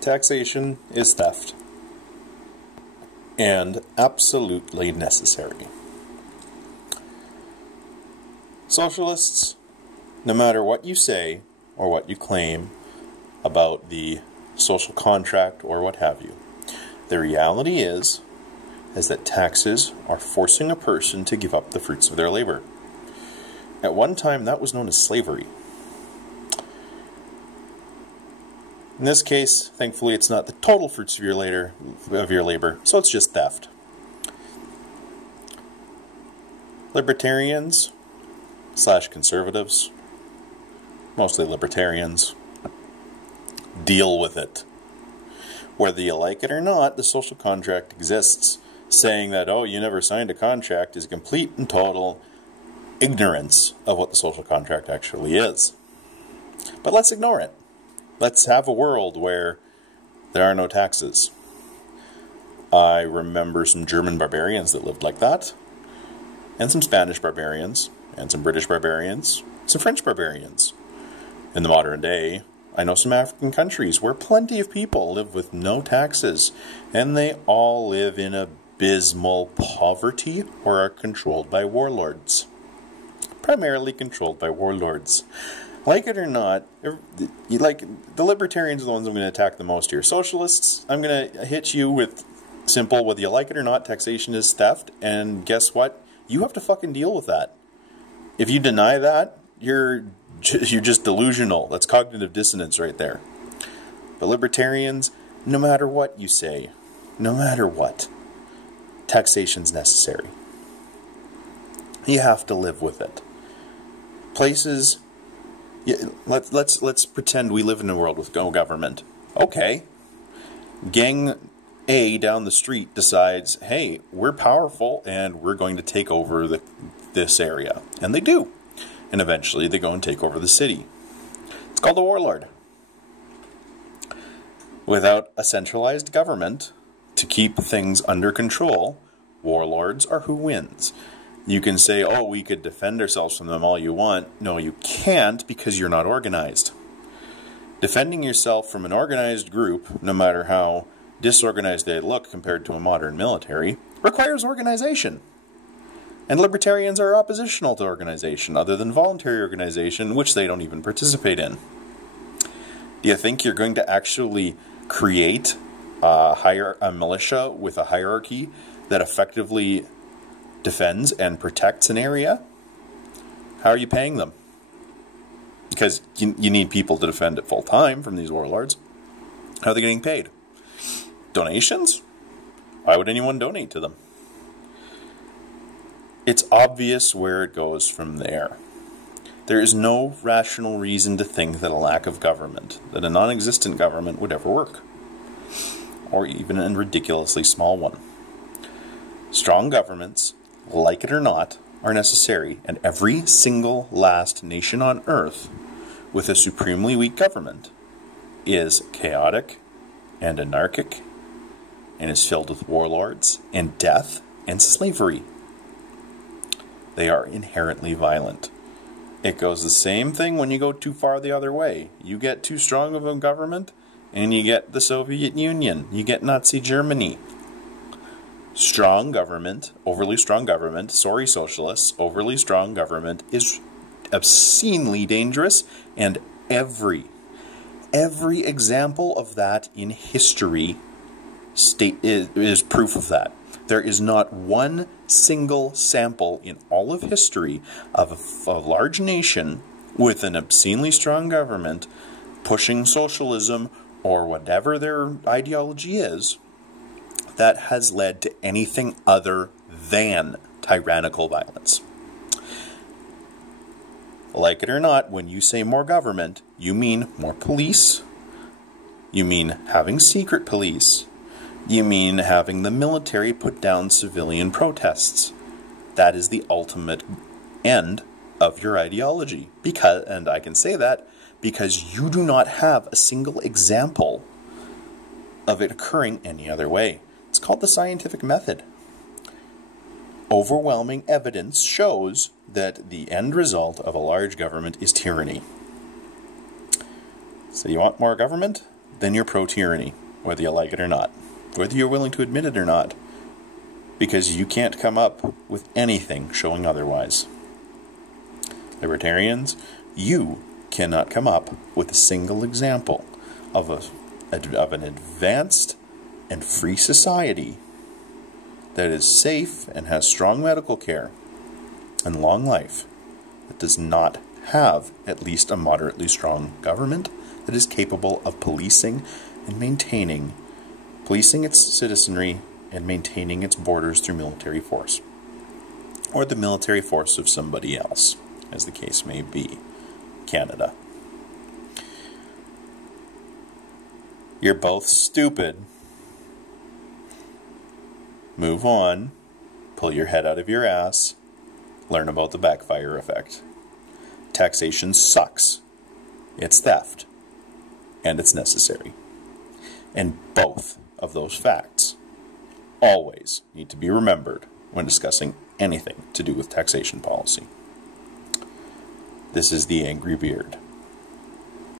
Taxation is theft, and absolutely necessary. Socialists, no matter what you say or what you claim about the social contract or what have you, the reality is that taxes are forcing a person to give up the fruits of their labor. At one time, that was known as slavery. In this case, thankfully, it's not the total fruits of your labor, so it's just theft. Libertarians / conservatives, mostly libertarians, deal with it. Whether you like it or not, the social contract exists. Saying that, oh, you never signed a contract is complete and total ignorance of what the social contract actually is. But let's ignore it. Let's have a world where there are no taxes. I remember some German barbarians that lived like that, and some Spanish barbarians, and some British barbarians, some French barbarians. In the modern day, I know some African countries where plenty of people live with no taxes, and they all live in abysmal poverty or are controlled by warlords. Primarily controlled by warlords. Like it or not, the libertarians are the ones I'm going to attack the most here. Socialists, I'm going to hit you with simple, whether you like it or not, taxation is theft, and guess what? You have to fucking deal with that. If you deny that, you're just delusional. That's cognitive dissonance right there. But libertarians, no matter what you say, no matter what, taxation's necessary. You have to live with it. Places... Let's pretend we live in a world with no government. Okay. Gang A down the street decides, hey, we're powerful and we're going to take over this area. And they do. And eventually they go and take over the city. It's called a warlord. Without a centralized government to keep things under control, warlords are who wins. You can say, oh, we could defend ourselves from them all you want. No, you can't because you're not organized. Defending yourself from an organized group, no matter how disorganized they look compared to a modern military, requires organization. And libertarians are oppositional to organization, other than voluntary organization, which they don't even participate in. Do you think you're going to actually create a militia with a hierarchy that effectively defends and protects an area? How are you paying them? Because you need people to defend it full time from these warlords. How are they getting paid? Donations? Why would anyone donate to them? It's obvious where it goes from there. There is no rational reason to think that a lack of government, that a non-existent government would ever work. Or even a ridiculously small one. Strong governments, like it or not, are necessary, and every single last nation on earth with a supremely weak government is chaotic and anarchic and is filled with warlords and death and slavery. They are inherently violent. It goes the same thing when you go too far the other way. You get too strong of a government and you get the Soviet Union. You get Nazi Germany. Strong government, overly strong government, sorry socialists, overly strong government is obscenely dangerous, and every example of that in history is proof of that. There is not one single sample in all of history of a large nation with an obscenely strong government pushing socialism or whatever their ideology is that has led to anything other than tyrannical violence. Like it or not, when you say more government, you mean more police, you mean having secret police, you mean having the military put down civilian protests. That is the ultimate end of your ideology. And I can say that because you do not have a single example of it occurring any other way. It's called the scientific method. Overwhelming evidence shows that the end result of a large government is tyranny. So you want more government? then you're pro-tyranny, whether you like it or not, whether you're willing to admit it or not, because you can't come up with anything showing otherwise. Libertarians, you cannot come up with a single example of an advanced and free society that is safe and has strong medical care and long life, that does not have at least a moderately strong government that is capable of policing its citizenry and maintaining its borders through military force, or the military force of somebody else, as the case may be. Canada. You're both stupid. Move on. Pull your head out of your ass. Learn about the backfire effect. Taxation sucks. It's theft. And it's necessary. And both of those facts always need to be remembered when discussing anything to do with taxation policy. This is the Angry Beard.